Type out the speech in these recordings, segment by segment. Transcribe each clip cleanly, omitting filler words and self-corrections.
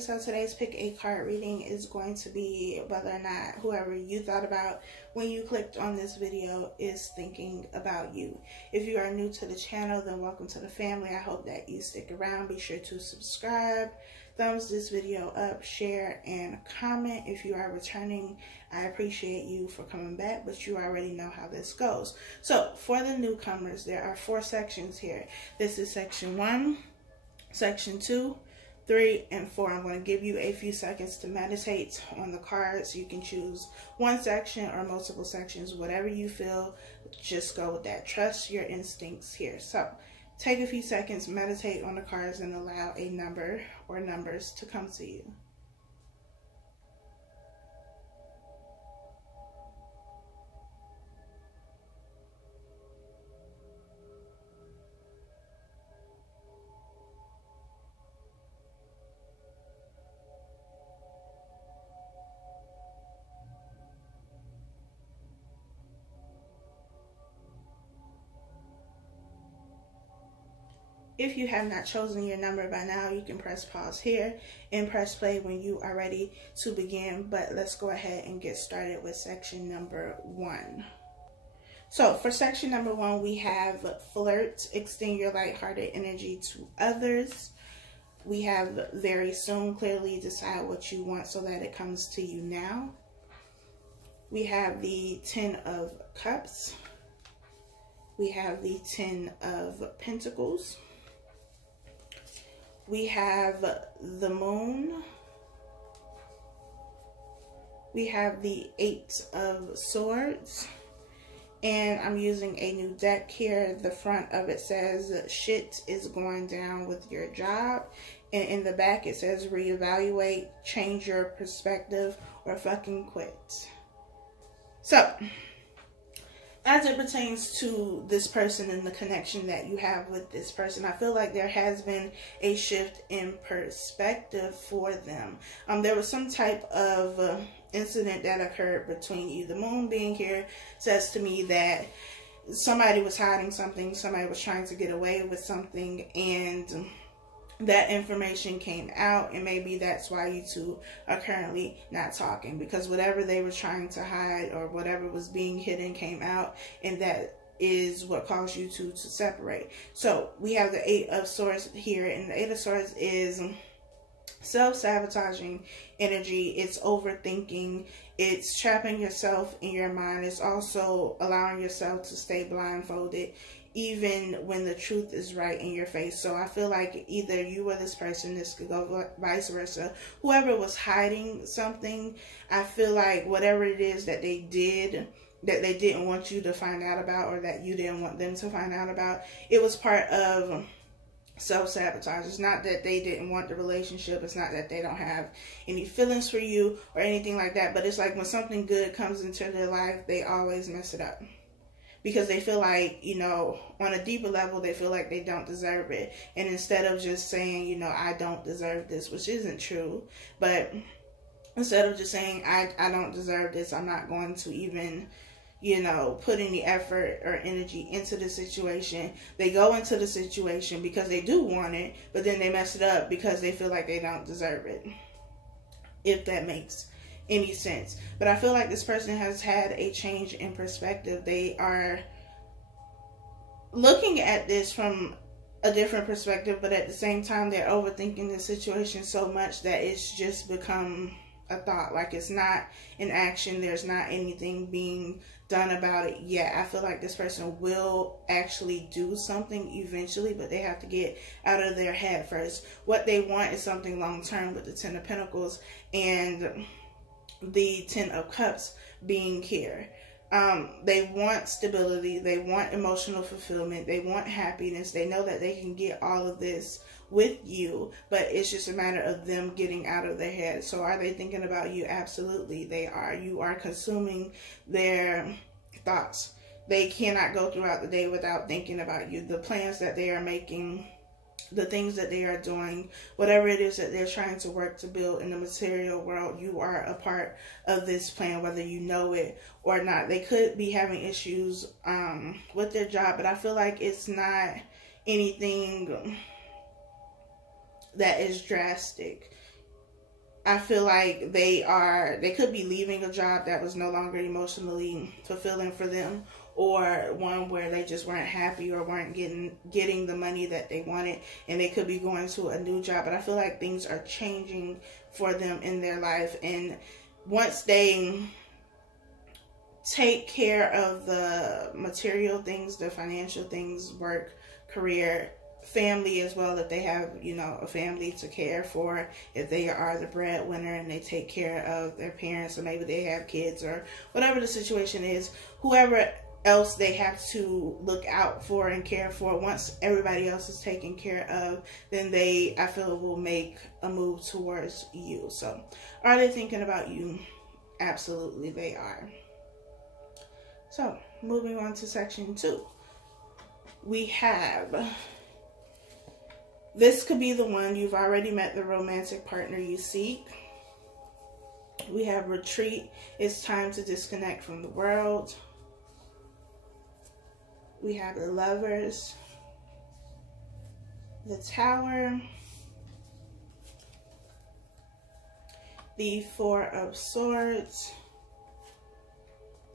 family. So today's pick a card reading is going to be whether or not whoever you thought about when you clicked on this video is thinking about you. If you are new to the channel, then welcome to the family. I hope that you stick around. Be sure to subscribe, thumbs this video up, share, and comment. If you are returning, I appreciate you for coming back, but you already know how this goes. So for the newcomers, there are 4 sections here. This is section 1, section 2, 3, and 4. I'm going to give you a few seconds to meditate on the cards. You can choose one section or multiple sections, whatever you feel, just go with that. Trust your instincts here. So take a few seconds, meditate on the cards, and allow a number or numbers to come to you. If you have not chosen your number by now, you can press pause here and press play when you are ready to begin. But let's go ahead and get started with section number 1. So for section number 1, we have flirt, extend your lighthearted energy to others. We have very soon, clearly decide what you want so that it comes to you now. We have the 10 of Cups. We have the 10 of Pentacles. We have the Moon. We have the 8 of Swords. And I'm using a new deck here. The front of it says, shit is going down with your job. And in the back it says, reevaluate, change your perspective, or fucking quit. So, as it pertains to this person and the connection that you have with this person, I feel like there has been a shift in perspective for them. There was some type of incident that occurred between you. The Moon being here says to me that somebody was hiding something, somebody was trying to get away with something, and that information came out, and maybe that's why you two are currently not talking, because whatever they were trying to hide or whatever was being hidden came out, and that is what caused you two to separate. So we have the 8 of Swords here, and the 8 of Swords is self-sabotaging energy. It's overthinking. It's trapping yourself in your mind. It's also allowing yourself to stay blindfolded even when the truth is right in your face. So I feel like either you or this person, this could go vice versa, whoever was hiding something, I feel like whatever it is that they did that they didn't want you to find out about, or that you didn't want them to find out about, it was part of self-sabotage. It's not that they didn't want the relationship. It's not that they don't have any feelings for you or anything like that. But it's like when something good comes into their life, they always mess it up. Because they feel like, you know, on a deeper level, they feel like they don't deserve it. And instead of just saying, you know, I don't deserve this, which isn't true. But instead of just saying, I don't deserve this, I'm not going to even, you know, put any effort or energy into the situation. They go into the situation because they do want it, but then they mess it up because they feel like they don't deserve it. If that makes any sense. But I feel like this person has had a change in perspective. They are looking at this from a different perspective, but at the same time they're overthinking the situation so much that it's just become a thought. Like, it's not an action. There's not anything being done about it yet. I feel like this person will actually do something eventually, but they have to get out of their head first. What they want is something long term, with the 10 of Pentacles and the 10 of Cups being here. They want stability. They want emotional fulfillment. They want happiness. They know that they can get all of this with you, but it's just a matter of them getting out of their head. So are they thinking about you? Absolutely they are. You are consuming their thoughts. They cannot go throughout the day without thinking about you. The plans that they are making, the things that they are doing, whatever it is that they're trying to work to build in the material world, you are a part of this plan, whether you know it or not. They could be having issues with their job, but I feel like it's not anything that is drastic. I feel like they could be leaving a job that was no longer emotionally fulfilling for them, or one where they just weren't happy or weren't getting the money that they wanted, and they could be going to a new job. But I feel like things are changing for them in their life, and once they take care of the material things, the financial things, work, career, family as well, if they have, you know, a family to care for, if they are the breadwinner and they take care of their parents, or maybe they have kids, or whatever the situation is, whoever else they have to look out for and care for, once everybody else is taken care of, then they, I feel, will make a move towards you. So are they thinking about you? Absolutely they are. So moving on to section 2, we have, this could be the one. You've already met the romantic partner you seek. We have retreat. It's time to disconnect from the world. We have the Lovers, the Tower, the Four of Swords,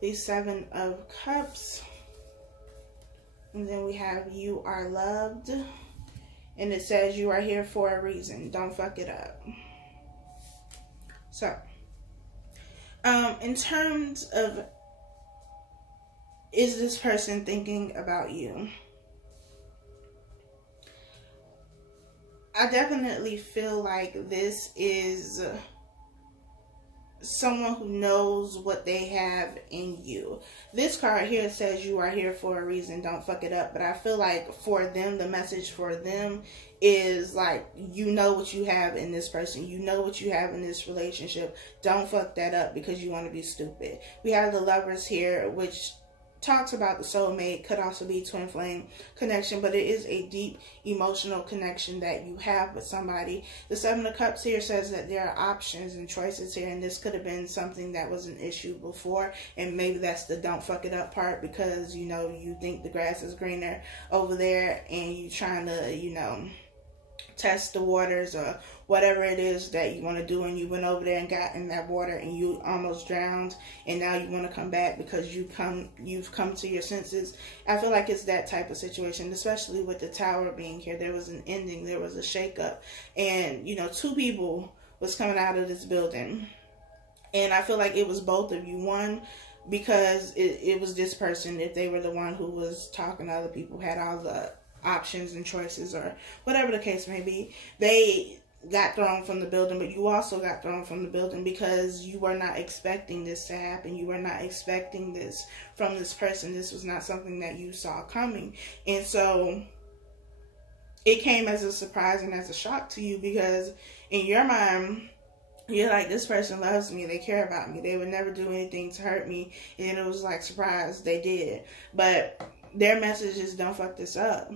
the Seven of Cups, and then we have You Are Loved. And it says you are here for a reason. Don't fuck it up. So, in terms of, is this person thinking about you? I definitely feel like this is someone who knows what they have in you. This card here says you are here for a reason, don't fuck it up. But I feel like for them, the message for them is like, you know what you have in this person, you know what you have in this relationship, don't fuck that up because you want to be stupid. We have the Lovers here, which talks about the soulmate, could also be twin flame connection, but it is a deep emotional connection that you have with somebody. The Seven of Cups here says that there are options and choices here, and this could have been something that was an issue before, and maybe that's the don't fuck it up part, because, you know, you think the grass is greener over there, and you trying to, you know, test the waters or whatever it is that you want to do, and you went over there and got in that water and you almost drowned, and now you want to come back because you've come to your senses. I feel like it's that type of situation, especially with the Tower being here. There was an ending, there was a shakeup, and, you know, 2 people was coming out of this building, and I feel like it was both of you. One, because it was this person, if they were the one who was talking to other people, had all the options and choices, or whatever the case may be, they got thrown from the building. But you also got thrown from the building because you were not expecting this to happen. You were not expecting this from this person. This was not something that you saw coming, and so it came as a surprise and as a shock to you, because in your mind you're like, this person loves me, they care about me, they would never do anything to hurt me. And then it was like, surprise, they did. But their message is, don't fuck this up.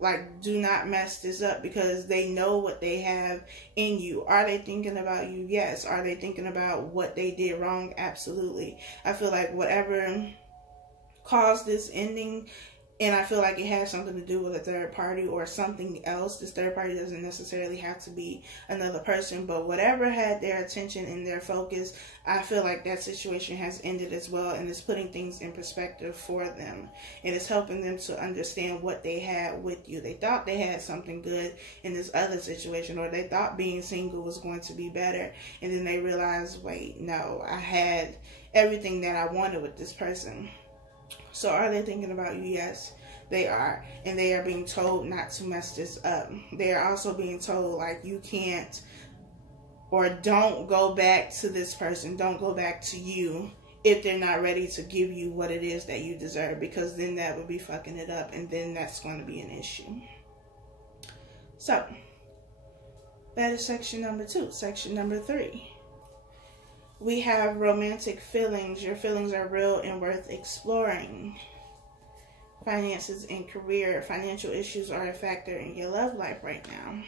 Like, do not mess this up, because they know what they have in you. Are they thinking about you? Yes. Are they thinking about what they did wrong? Absolutely. I feel like whatever caused this ending, and I feel like it has something to do with a third party or something else. This third party doesn't necessarily have to be another person, but whatever had their attention and their focus, I feel like that situation has ended as well, and it's putting things in perspective for them. And it's helping them to understand what they had with you. They thought they had something good in this other situation, or they thought being single was going to be better. And then they realized, wait, no, I had everything that I wanted with this person. So are they thinking about you? Yes, they are. And they are being told not to mess this up. They are also being told, like, you can't, or don't go back to this person. Don't go back to you if they're not ready to give you what it is that you deserve, because then that would be fucking it up, and then that's going to be an issue. So that is section number 2. Section number 3. We have romantic feelings. Your feelings are real and worth exploring. Finances and career. Financial issues are a factor in your love life right now.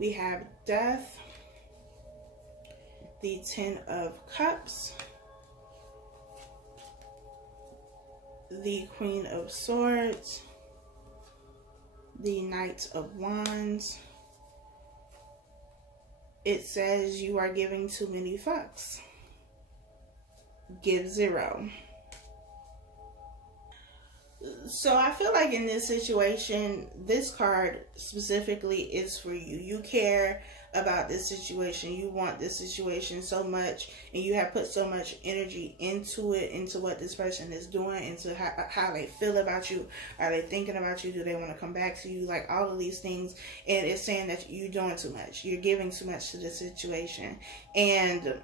We have Death. The 10 of Cups. The Queen of Swords. The Knight of Wands. It says you are giving too many fucks. Give 0. So I feel like in this situation, this card specifically is for you. You care about this situation. You want this situation so much, and you have put so much energy into it, into what this person is doing, into how they feel about you. Are they thinking about you? Do they want to come back to you? Like all of these things. And it's saying that you're doing too much. You're giving too much to the situation. And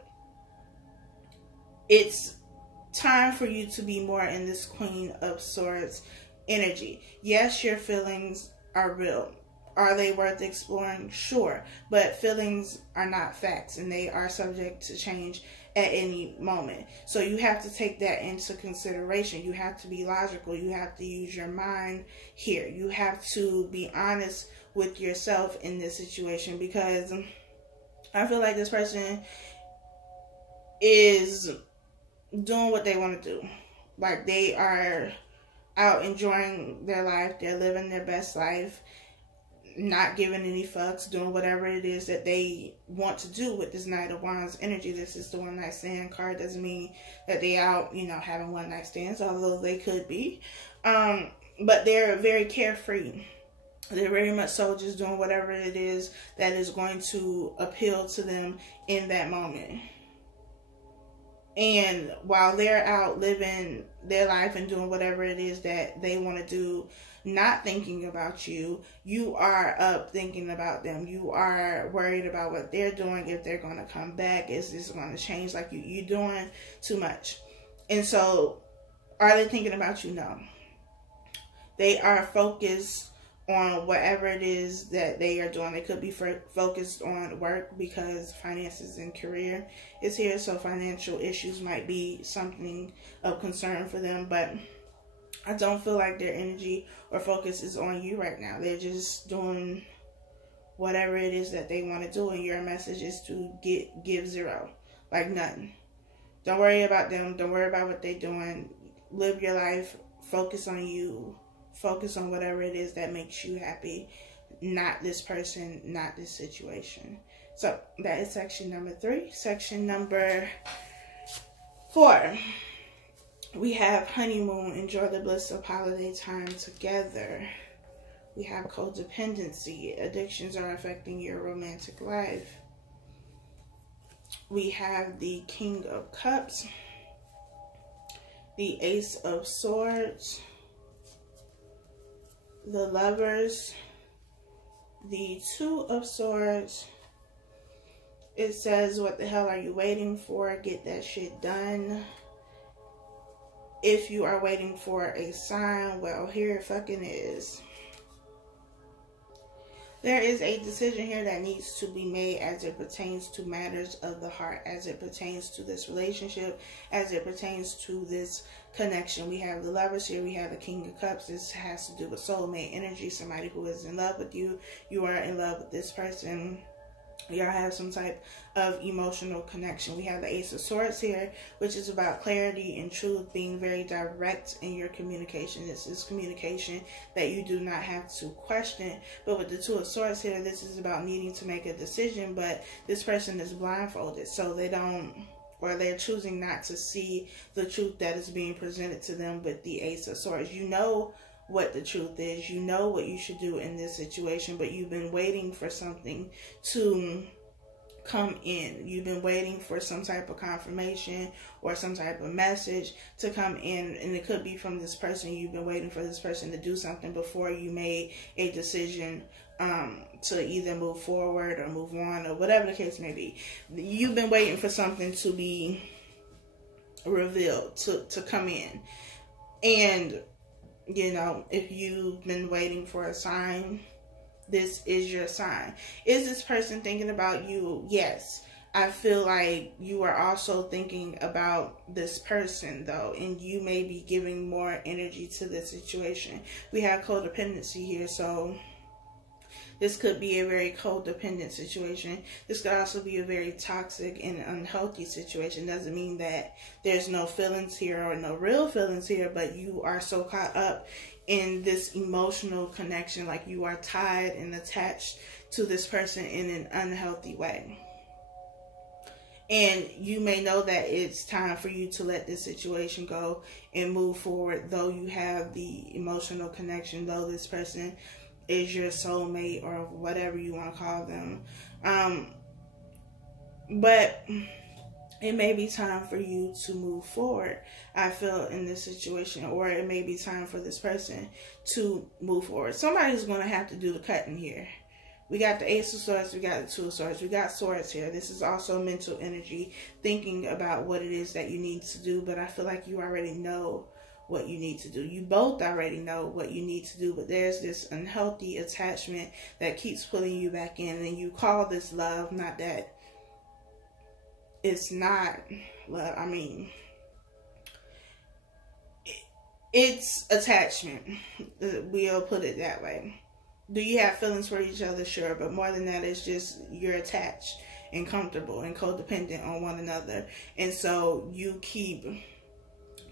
it's time for you to be more in this Queen of Swords energy. Yes, your feelings are real. Are they worth exploring? Sure. But feelings are not facts, and they are subject to change at any moment. So you have to take that into consideration. You have to be logical. You have to use your mind here. You have to be honest with yourself in this situation, because I feel like this person is doing what they want to do. Like, they are out enjoying their life. They're living their best life, not giving any fucks, doing whatever it is that they want to do with this Knight of Wands energy. This is the one night stand card. Doesn't mean that they out, having one night stands, although they could be. But they're very carefree. They're very much so just doing whatever it is that is going to appeal to them in that moment. And while they're out living their life and doing whatever it is that they want to do, not thinking about you, you are up thinking about them. You are worried about what they're doing, if they're going to come back, is this going to change? Like, you're doing too much. And so, are they thinking about you? No. They are focused on whatever it is that they are doing. They could be focused on work, because finances and career is here. So financial issues might be something of concern for them. But I don't feel like their energy or focus is on you right now. They're just doing whatever it is that they want to do. And your message is to give 0. Like, nothing. Don't worry about them. Don't worry about what they're doing. Live your life. Focus on you. Focus on whatever it is that makes you happy. Not this person, not this situation. So that is section number 3. Section number 4. We have honeymoon. Enjoy the bliss of holiday time together. We have codependency. Addictions are affecting your romantic life. We have the King of Cups. The Ace of Swords. The Lovers, the 2 of Swords. It says, what the hell are you waiting for? Get that shit done. If you are waiting for a sign, well, here it fucking is. There is a decision here that needs to be made as it pertains to matters of the heart, as it pertains to this relationship, as it pertains to this connection. We have the Lovers here. We have the King of Cups. This has to do with soulmate energy, somebody who is in love with you. You are in love with this person. Y'all have some type of emotional connection. We have the Ace of Swords here, which is about clarity and truth, being very direct in your communication. This is communication that you do not have to question. But with the 2 of Swords here, this is about needing to make a decision, but this person is blindfolded, so they don't, or they're choosing not to see the truth that is being presented to them with the Ace of Swords. You know what the truth is. You know what you should do in this situation, but you've been waiting for something to come in. You've been waiting for some type of confirmation or some type of message to come in, and it could be from this person. You've been waiting for this person to do something before you made a decision to either move forward or move on, or whatever the case may be. You've been waiting for something to be revealed, to come in. And if you've been waiting for a sign, this is your sign. Is this person thinking about you? Yes. I feel like you are also thinking about this person, though, and you may be giving more energy to the situation. We have codependency here, so this could be a very codependent situation. This could also be a very toxic and unhealthy situation. Doesn't mean that there's no feelings here or no real feelings here, but you are so caught up in this emotional connection, like you are tied and attached to this person in an unhealthy way. And you may know that it's time for you to let this situation go and move forward, though you have the emotional connection, though this person is your soulmate or whatever you want to call them. But it may be time for you to move forward, I feel, in this situation, or it may be time for this person to move forward. Somebody's going to have to do the cutting here. We got the Ace of Swords, we got the Two of Swords, we got swords here. This is also mental energy, thinking about what it is that you need to do, but I feel like you already know what you need to do. You both already know what you need to do, but there's this unhealthy attachment that keeps pulling you back in, and you call this love. Not that it's not love. I mean, it's attachment. We'll put it that way. Do you have feelings for each other? Sure. But more than that, it's just you're attached and comfortable and codependent on one another. And so you keep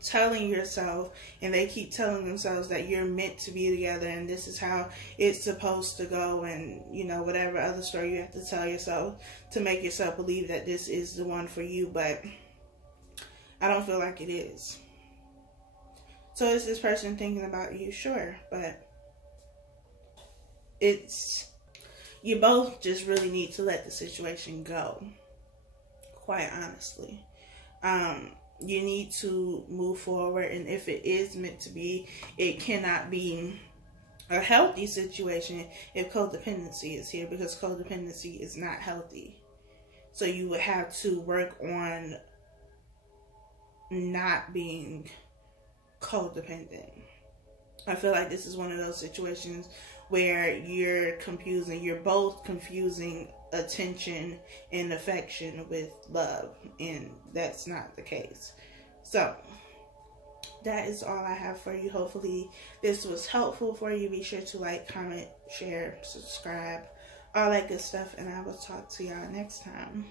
telling yourself, and they keep telling themselves, that you're meant to be together and this is how it's supposed to go, and you know, whatever other story you have to tell yourself to make yourself believe that this is the one for you. But I don't feel like it is. So is this person thinking about you? Sure. But you both just really need to let the situation go, quite honestly. You need to move forward, and if it is meant to be, it cannot be a healthy situation if codependency is here, because codependency is not healthy. So you would have to work on not being codependent. I feel like this is one of those situations where you're both confusing attention and affection with love, and that's not the case. So that is all I have for you. Hopefully this was helpful for you. Be sure to like, comment, share, subscribe, all that good stuff, and I will talk to y'all next time.